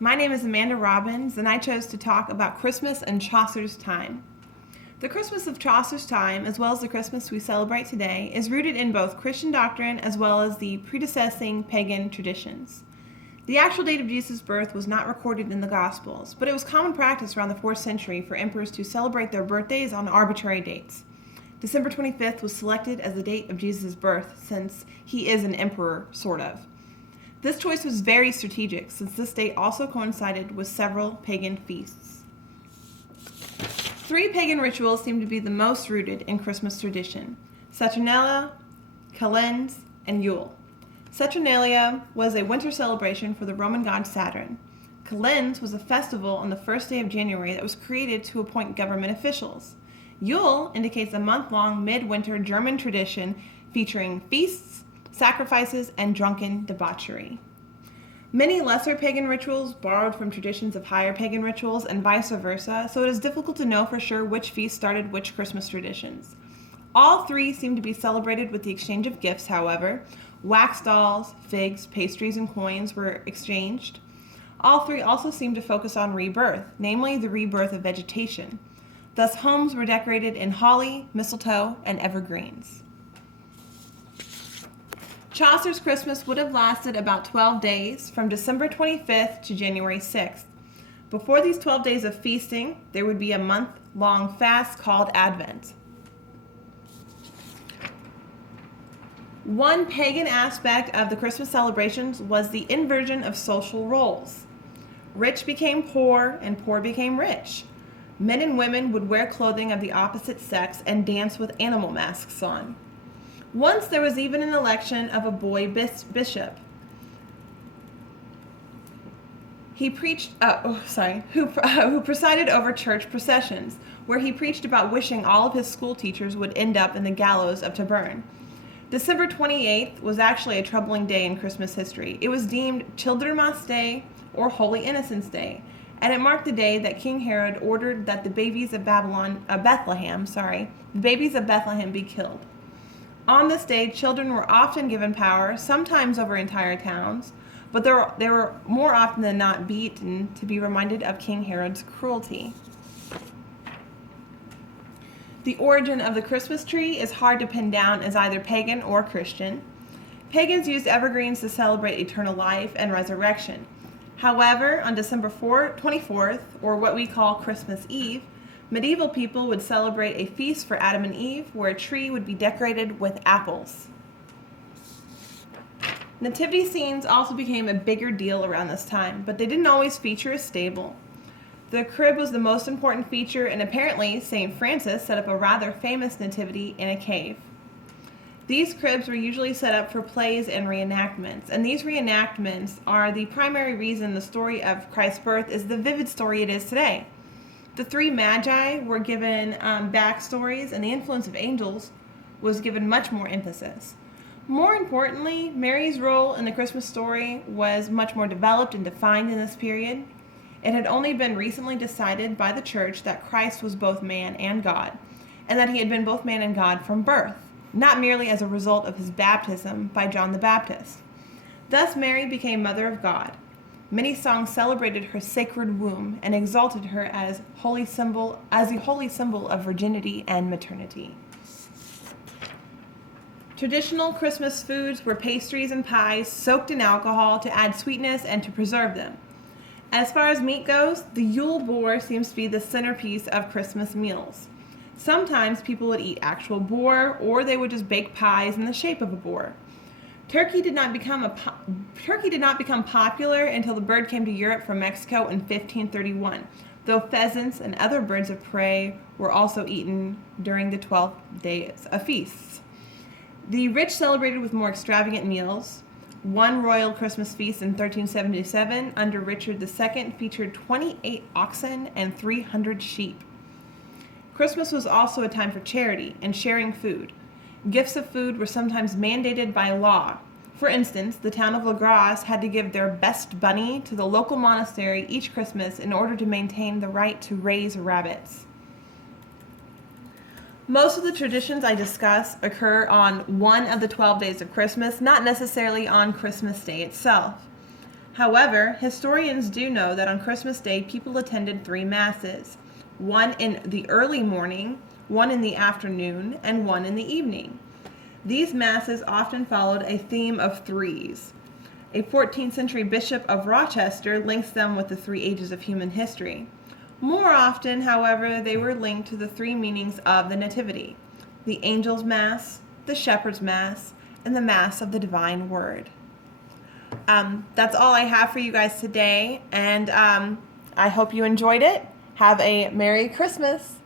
My name is Amanda Robbins, and I chose to talk about Christmas and Chaucer's time. The Christmas of Chaucer's time, as well as the Christmas we celebrate today, is rooted in both Christian doctrine as well as the predecessing pagan traditions. The actual date of Jesus' birth was not recorded in the Gospels, but it was common practice around the 4th century for emperors to celebrate their birthdays on arbitrary dates. December 25th was selected as the date of Jesus' birth, since he is an emperor, sort of. This choice was very strategic, since this date also coincided with several pagan feasts. 3 pagan rituals seem to be the most rooted in Christmas tradition: Saturnalia, Calends, and Yule. Saturnalia was a winter celebration for the Roman god Saturn. Calends was a festival on the first day of January that was created to appoint government officials. Yule indicates a month-long midwinter German tradition featuring feasts, sacrifices, and drunken debauchery. Many lesser pagan rituals borrowed from traditions of higher pagan rituals and vice versa, so it is difficult to know for sure which feast started which Christmas traditions. All 3 seem to be celebrated with the exchange of gifts, however. Wax dolls, figs, pastries, and coins were exchanged. All 3 also seem to focus on rebirth, namely the rebirth of vegetation. Thus, homes were decorated in holly, mistletoe, and evergreens. Chaucer's Christmas would have lasted about 12 days, from December 25th to January 6th. Before these 12 days of feasting, there would be a month-long fast called Advent. One pagan aspect of the Christmas celebrations was the inversion of social roles. Rich became poor, and poor became rich. Men and women would wear clothing of the opposite sex and dance with animal masks on. Once there was even an election of a boy bishop. Who presided over church processions, where he preached about wishing all of his school teachers would end up in the gallows of Tyburn. December 28th was actually a troubling day in Christmas history. It was deemed Childermas Day or Holy Innocents' Day, and it marked the day that King Herod ordered that the babies of Bethlehem be killed. On this day, children were often given power, sometimes over entire towns, but they were more often than not beaten to be reminded of King Herod's cruelty. The origin of the Christmas tree is hard to pin down as either pagan or Christian. Pagans used evergreens to celebrate eternal life and resurrection. However, on December 24th, or what we call Christmas Eve, medieval people would celebrate a feast for Adam and Eve, where a tree would be decorated with apples. Nativity scenes also became a bigger deal around this time, but they didn't always feature a stable. The crib was the most important feature, and apparently St. Francis set up a rather famous nativity in a cave. These cribs were usually set up for plays and reenactments, and these reenactments are the primary reason the story of Christ's birth is the vivid story it is today. The 3 magi were given backstories, and the influence of angels was given much more emphasis. More importantly, Mary's role in the Christmas story was much more developed and defined in this period. It had only been recently decided by the church that Christ was both man and God, and that he had been both man and God from birth, not merely as a result of his baptism by John the Baptist. Thus Mary became Mother of God. Many songs celebrated her sacred womb and exalted her as a holy symbol of virginity and maternity. Traditional Christmas foods were pastries and pies soaked in alcohol to add sweetness and to preserve them. As far as meat goes, the Yule boar seems to be the centerpiece of Christmas meals. Sometimes people would eat actual boar, or they would just bake pies in the shape of a boar. Turkey did not become popular until the bird came to Europe from Mexico in 1531, though pheasants and other birds of prey were also eaten during the 12 days of feasts. The rich celebrated with more extravagant meals. One royal Christmas feast in 1377 under Richard II featured 28 oxen and 300 sheep. Christmas was also a time for charity and sharing food. Gifts of food were sometimes mandated by law. For instance, the town of La Grasse had to give their best bunny to the local monastery each Christmas in order to maintain the right to raise rabbits. Most of the traditions I discuss occur on one of the 12 days of Christmas, not necessarily on Christmas Day itself. However, historians do know that on Christmas Day people attended 3 masses, one in the early morning, one in the afternoon, and one in the evening. These masses often followed a theme of threes. A 14th century bishop of Rochester links them with the 3 ages of human history. More often, however, they were linked to the 3 meanings of the Nativity: the Angel's Mass, the Shepherd's Mass, and the Mass of the Divine Word. That's all I have for you guys today, and I hope you enjoyed it. Have a Merry Christmas.